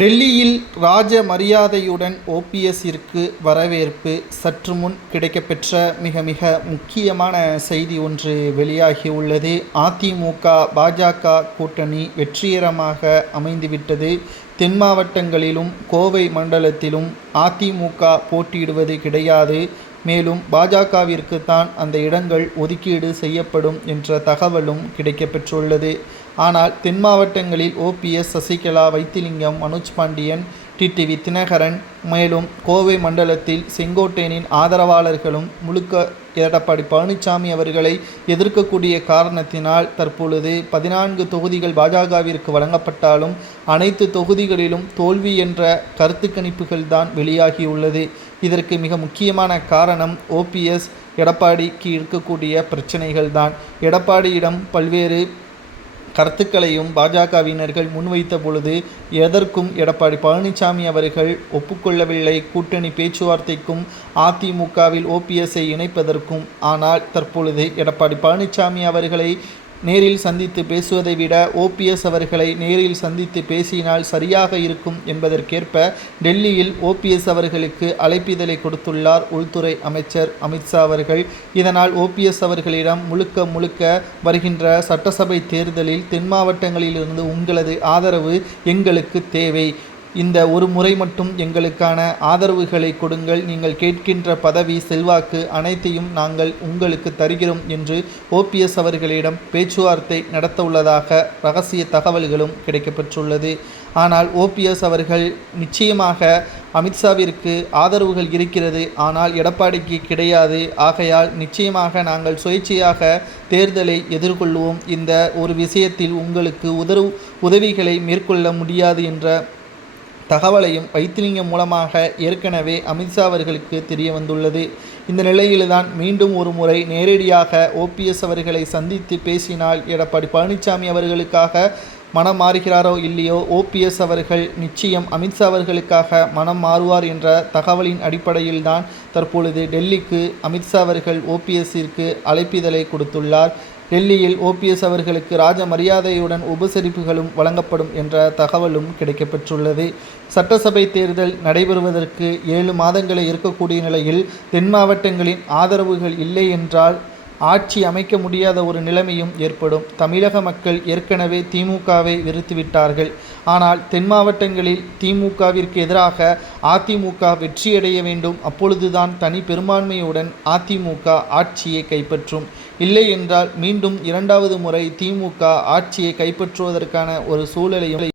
டெல்லியில் ராஜ மரியாதையுடன் ஓபிஎஸ்ஸிற்கு வரவேற்பு சற்று முன் கிடைக்கப்பெற்ற மிக மிக முக்கியமான செய்தி ஒன்று வெளியாகியுள்ளது. அதிமுக பாஜக கூட்டணி வெற்றிகரமாக அமைந்துவிட்டது. தென் மாவட்டங்களிலும் கோவை மண்டலத்திலும் அதிமுக போட்டியிடுவது கிடையாது. மேலும் பாஜகவிற்கு தான் அந்த இடங்கள் ஒதுக்கீடு செய்யப்படும் என்ற தகவலும் கிடைக்கப்பெற்றுள்ளது. ஆனால் தென் மாவட்டங்களில் ஓபிஎஸ் சசிகலா வைத்திலிங்கம் மனோஜ் பாண்டியன் டிடிவி தினகரன் மேலும் கோவை மண்டலத்தில் செங்கோட்டையனின் ஆதரவாளர்களும் முழுக்க எடப்பாடி பழனிசாமி அவர்களை எதிர்க்கக்கூடிய காரணத்தினால் தற்பொழுது பதினான்கு தொகுதிகள் பாஜகவிற்கு வழங்கப்பட்டாலும் அனைத்து தொகுதிகளிலும் தோல்வி என்ற கருத்து கணிப்புகள் தான் வெளியாகியுள்ளது. இதற்கு மிக முக்கியமான காரணம் ஓபிஎஸ் எடப்பாடிக்கு இருக்கக்கூடிய பிரச்சனைகள் தான் எடப்பாடியிடம் பல்வேறு கருத்துக்களையும் பாஜகவினர்கள் முன்வைத்த பொழுது எதற்கும் எடப்பாடி பழனிசாமி அவர்கள் ஒப்புக்கொள்ளவில்லை. கூட்டணி பேச்சுவார்த்தைக்கும் அதிமுகவில் ஓபிஎஸ்ஐ இணைப்பதற்கும் ஆனால் தற்பொழுது எடப்பாடி பழனிசாமி அவர்களை நேரில் சந்தித்து பேசுவதை விட ஓபிஎஸ் அவர்களை நேரில் சந்தித்து பேசினால் சரியாக இருக்கும் என்பதற்கேற்ப டெல்லியில் ஓபிஎஸ் அவர்களுக்கு அழைப்பிதழை கொடுத்துள்ளார் உள்துறை அமைச்சர் அமித்ஷா அவர்கள். இதனால் ஓபிஎஸ் அவர்களிடம் முழுக்க முழுக்க வருகின்ற சட்டசபை தேர்தலில் தென் மாவட்டங்களிலிருந்து உங்களது ஆதரவு எங்களுக்கு தேவை. இந்த ஒரு முறை மட்டும் எங்களுக்கான ஆதரவுகளை கொடுங்கள். நீங்கள் கேட்கின்ற பதவி செல்வாக்கு அனைத்தையும் நாங்கள் உங்களுக்கு தருகிறோம் என்று ஓபிஎஸ் அவர்களிடம் பேச்சுவார்த்தை நடத்தவுள்ளதாக ரகசிய தகவல்களும் கிடைக்கப்பெற்றுள்ளது. ஆனால் ஓபிஎஸ் அவர்கள் நிச்சயமாக அமித்ஷாவிற்கு ஆதரவுகள் இருக்கிறது. ஆனால் எடப்பாடிக்கு கிடையாது. ஆகையால் நிச்சயமாக நாங்கள் சுயேட்சையாக தேர்தலை எதிர்கொள்வோம். இந்த ஒரு விஷயத்தில் உங்களுக்கு உதவு உதவிகளை மேற்கொள்ள முடியாது என்ற தகவலையும் வைத்திலிங்கம் மூலமாக ஏற்கனவே அமித்ஷா அவர்களுக்கு தெரிய வந்துள்ளது இந்த நிலையில்தான் மீண்டும் ஒரு முறை நேரடியாக ஓபிஎஸ் அவர்களை சந்தித்து பேசினால் எடப்பாடி பழனிசாமி அவர்களுக்காக மனம் மாறுகிறாரோ இல்லையோ ஓபிஎஸ் அவர்கள் நிச்சயம் அமித்ஷா அவர்களுக்காக மனம் மாறுவார் என்ற தகவலின் அடிப்படையில்தான் தற்பொழுது டெல்லிக்கு அமித்ஷா அவர்கள் ஓபிஎஸ்ஸிற்கு அழைப்பிதழை கொடுத்துள்ளார். டெல்லியில் ஓபிஎஸ் அவர்களுக்கு ராஜ மரியாதையுடன் உபசரிப்புகளும் வழங்கப்படும் என்ற தகவலும் கிடைக்கப்பெற்றுள்ளது. சட்டசபை தேர்தல் நடைபெறுவதற்கு ஏழு மாதங்களே இருக்கக்கூடிய நிலையில் தென் மாவட்டங்களின் ஆதரவுகள் இல்லை என்றால் ஆட்சி அமைக்க முடியாத ஒரு நிலைமையும் ஏற்படும். தமிழக மக்கள் ஏற்கனவே திமுகவை வெறுத்துவிட்டார்கள். ஆனால் தென் மாவட்டங்களில் திமுகவிற்கு எதிராக அதிமுக வெற்றியடைய வேண்டும். அப்பொழுதுதான் தனி பெரும்பான்மையுடன் அதிமுக ஆட்சியை கைப்பற்றும். இல்லை என்றால் மீண்டும் இரண்டாவது முறை திமுக ஆட்சியை கைப்பற்றுவதற்கான ஒரு சூழலையும்